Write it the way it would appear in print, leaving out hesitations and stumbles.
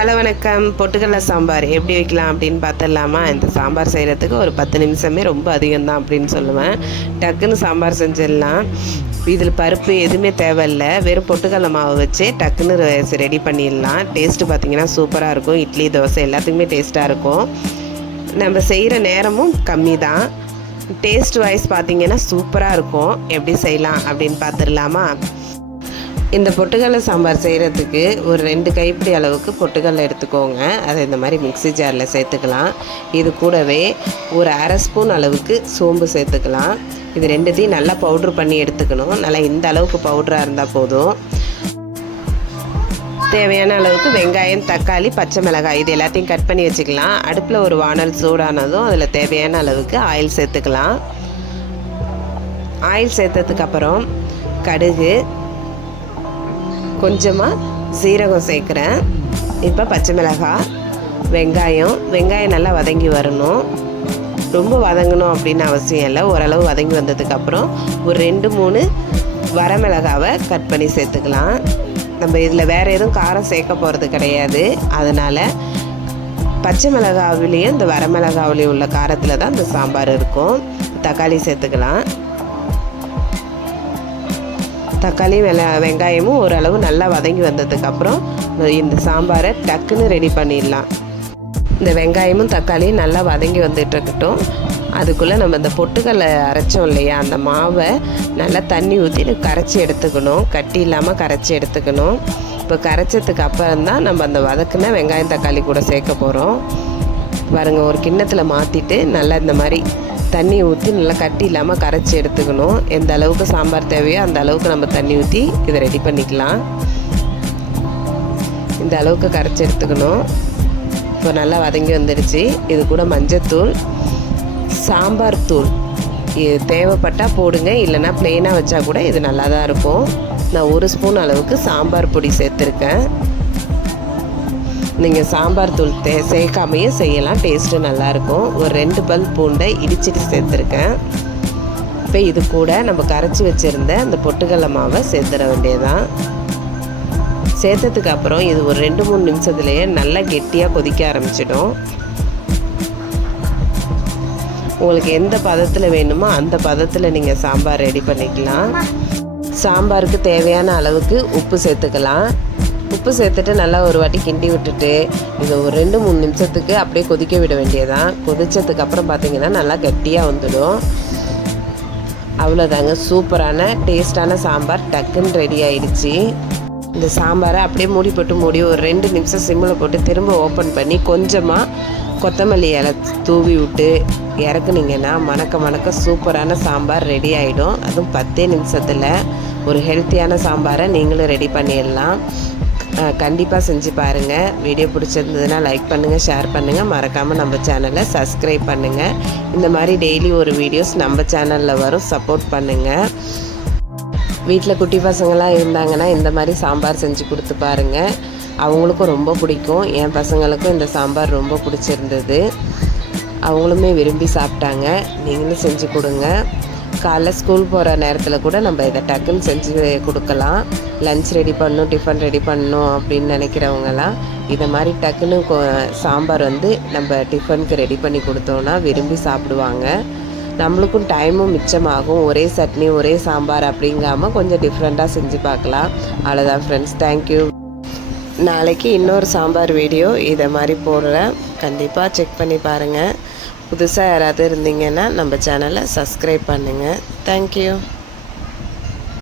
Hello வணக்கம். பொட்டுக்கடலை சாம்பார் எப்படி வைக்கலாம் அப்படின்னு பார்த்துடலாமா? இந்த சாம்பார் செய்கிறதுக்கு ஒரு 10 நிமிஷமே ரொம்ப அதிகம்தான் அப்படின்னு சொல்லுவேன். டக்குன்னு சாம்பார் செஞ்சிடலாம். இதில் பருப்பு எதுவுமே தேவையில்லை, வெறும் பொட்டுக்கடலை மாவு வச்சு டக்குன்னு ரெடி பண்ணிடலாம். டேஸ்ட்டு பார்த்திங்கன்னா சூப்பராக இருக்கும். இட்லி தோசை எல்லாத்துக்குமே டேஸ்ட்டாக இருக்கும். நம்ம செய்கிற நேரமும் கம்மி தான். டேஸ்ட் வைஸ் பார்த்திங்கன்னா சூப்பராக இருக்கும். எப்படி செய்யலாம் அப்படின்னு பார்த்துடலாமா? இந்த பொட்டுக்கடலை சாம்பார் செய்கிறதுக்கு ஒரு 2 கைப்பிடி அளவுக்கு பொட்டுக்கடலை எடுத்துக்கோங்க. அதை இந்த மாதிரி மிக்ஸி ஜாரில் சேர்த்துக்கலாம். இது கூடவே ஒரு அரை ஸ்பூன் அளவுக்கு சோம்பு சேர்த்துக்கலாம். இது ரெண்டுத்தையும் நல்லா பவுட்ரு பண்ணி எடுத்துக்கணும். நல்லா இந்த அளவுக்கு பவுட்ராக இருந்தால் போதும். தேவையான அளவுக்கு வெங்காயம், தக்காளி, பச்சை மிளகாய் இது எல்லாத்தையும் கட் பண்ணி வச்சுக்கலாம். அடுப்பில் ஒரு வானல் சூடானதும் அதில் தேவையான அளவுக்கு ஆயில் சேர்த்துக்கலாம். ஆயில் சேர்த்ததுக்கப்புறம் கடுகு, கொஞ்சமாக சீரகம் சேர்க்குறேன். இப்போ பச்சை மிளகாய், வெங்காயம் நல்லா வதங்கி வரணும். ரொம்ப வதங்கணும் அப்படின்னு அவசியம் இல்லை. ஓரளவு வதங்கி வந்ததுக்கப்புறம் ஒரு 2-3 வரமிளகாவை கட் பண்ணி சேர்த்துக்கலாம். நம்ம இதில் வேறு எதுவும் காரம் சேர்க்க போகிறது கிடையாது. அதனால் பச்சை மிளகாவிலையும் இந்த வரமிளகாவிலையும் உள்ள காரத்தில் தான் இந்த சாம்பார் இருக்கும். தக்காளி சேர்த்துக்கலாம். தக்காளி வெங்காயமும் ஓரளவு நல்லா வதங்கி வந்ததுக்கப்புறம் இந்த சாம்பாரை டக்குன்னு ரெடி பண்ணிடலாம். இந்த வெங்காயமும் தக்காளியும் நல்லா வதங்கி வந்துட்டுருக்கட்டும். அதுக்குள்ளே நம்ம இந்த பொட்டுக்கடலை அரைச்சோம் இல்லையா, அந்த மாவை நல்லா தண்ணி ஊற்றி கரைச்சி எடுத்துக்கணும். கட்டி இல்லாமல் கரைச்சி எடுத்துக்கணும். இப்போ கரைச்சதுக்கு அப்புறம் தான் நம்ம அந்த வதக்குன வெங்காயம் தக்காளி கூட சேர்க்க போகிறோம். பாருங்கள், ஒரு கிண்ணத்தில் மாற்றிட்டு நல்லா இந்த மாதிரி தண்ணி ஊற்றி நல்லா கட்டி இல்லாமல் கரைச்சி எடுத்துக்கணும். எந்த அளவுக்கு சாம்பார் தேவையோ அந்த அளவுக்கு நம்ம தண்ணி ஊற்றி இதை ரெடி பண்ணிக்கலாம். இந்த அளவுக்கு கரைச்சி எடுத்துக்கணும். இப்போ நல்லா வதங்கி வந்துடுச்சு. இது கூட மஞ்சத்தூள், சாம்பார் தூள் இது தேவைப்பட்டால் போடுங்க, இல்லைன்னா ப்ளெயினாக வச்சா கூட இது நல்லா தான் இருக்கும். நான் 1 ஸ்பூன் அளவுக்கு சாம்பார் பொடி சேர்த்துருக்கேன். நீங்கள் சாம்பார் தூள் சேர்க்காமையும் செய்யலாம், டேஸ்ட்டு நல்லாயிருக்கும். ஒரு 2 பல் பூண்டை இடிச்சிட்டு சேர்த்துருக்கேன். இப்போ இது கூட நம்ம கரைச்சி வச்சுருந்த அந்த பொட்டுக்கடலை மாவை சேர்த்துட வேண்டியதான். சேர்த்ததுக்கு அப்புறம் இது ஒரு 2-3 நிமிஷத்துலேயே நல்லா கெட்டியாக கொதிக்க ஆரம்பிச்சிடும். உங்களுக்கு எந்த பதத்தில் வேணுமோ அந்த பதத்தில் நீங்கள் சாம்பார் ரெடி பண்ணிக்கலாம். சாம்பாருக்கு தேவையான அளவுக்கு உப்பு சேர்த்துக்கலாம். உப்பு சேர்த்துட்டு நல்லா ஒரு வாட்டி கிண்டி விட்டுட்டு இதை ஒரு 2-3 நிமிஷத்துக்கு அப்படியே கொதிக்க விட வேண்டியதான். கொதிச்சதுக்கப்புறம் பார்த்திங்கன்னா நல்லா கெட்டியாக வந்துடும். அவ்வளோதாங்க, சூப்பரான டேஸ்டான சாம்பார் டக்குன்னு ரெடி ஆயிடுச்சு. இந்த சாம்பாரை அப்படியே மூடி ஒரு 2 நிமிஷம் சிம்மில் போட்டு திரும்ப ஓப்பன் பண்ணி கொஞ்சமாக கொத்தமல்லி இலை தூவி விட்டு இறக்குனீங்கன்னா மணக்க சூப்பரான சாம்பார் ரெடி ஆகிடும். அதுவும் 10 நிமிஷத்தில் ஒரு ஹெல்த்தியான சாம்பாரை நீங்களும் ரெடி பண்ணிடலாம். கண்டிப்பாக செஞ்சு பாருங்கள். வீடியோ பிடிச்சிருந்ததுன்னா லைக் பண்ணுங்கள், ஷேர் பண்ணுங்கள். மறக்காமல் நம்ம சேனலை சப்ஸ்கிரைப் பண்ணுங்கள். இந்த மாதிரி டெய்லி ஒரு வீடியோஸ் நம்ம சேனலில் வரும், சப்போர்ட் பண்ணுங்கள். வீட்டில் குட்டி பசங்களாம் இருந்தாங்கன்னா இந்த மாதிரி சாம்பார் செஞ்சு கொடுத்து பாருங்கள். அவங்களுக்கும் ரொம்ப பிடிக்கும். என் பசங்களுக்கும் இந்த சாம்பார் ரொம்ப பிடிச்சிருந்தது. அவங்களுமே விரும்பி சாப்பிட்டாங்க. நீங்களும் செஞ்சு கொடுங்க. காலைல ஸ்கூல் போகிற நேரத்தில் கூட நம்ம இதை டக்குன்னு செஞ்சு கொடுக்கலாம். லன்ச் ரெடி பண்ணணும், டிஃபன் ரெடி பண்ணணும் அப்படின்னு நினைக்கிறவங்களாம் இதை மாதிரி டக்குன்னு சாம்பார் நம்ம டிஃபனுக்கு ரெடி பண்ணி கொடுத்தோன்னா விரும்பி சாப்பிடுவாங்க. நம்மளுக்கும் டைமும் மிச்சமாகும். ஒரே சட்னி ஒரே சாம்பார் அப்படிங்காமல் கொஞ்சம் டிஃப்ரெண்ட்டாக செஞ்சு பார்க்கலாம். அவ்வளோதான் ஃப்ரெண்ட்ஸ், தேங்க்யூ. நாளைக்கு இன்னொரு சாம்பார் வீடியோ இதை மாதிரி போடுறேன். கண்டிப்பாக செக் பண்ணி பாருங்கள். புதுசாக யாராவது இருந்தீங்கன்னா நம்ம சேனலை சப்ஸ்கிரைப் பண்ணுங்கள். தேங்க்யூ.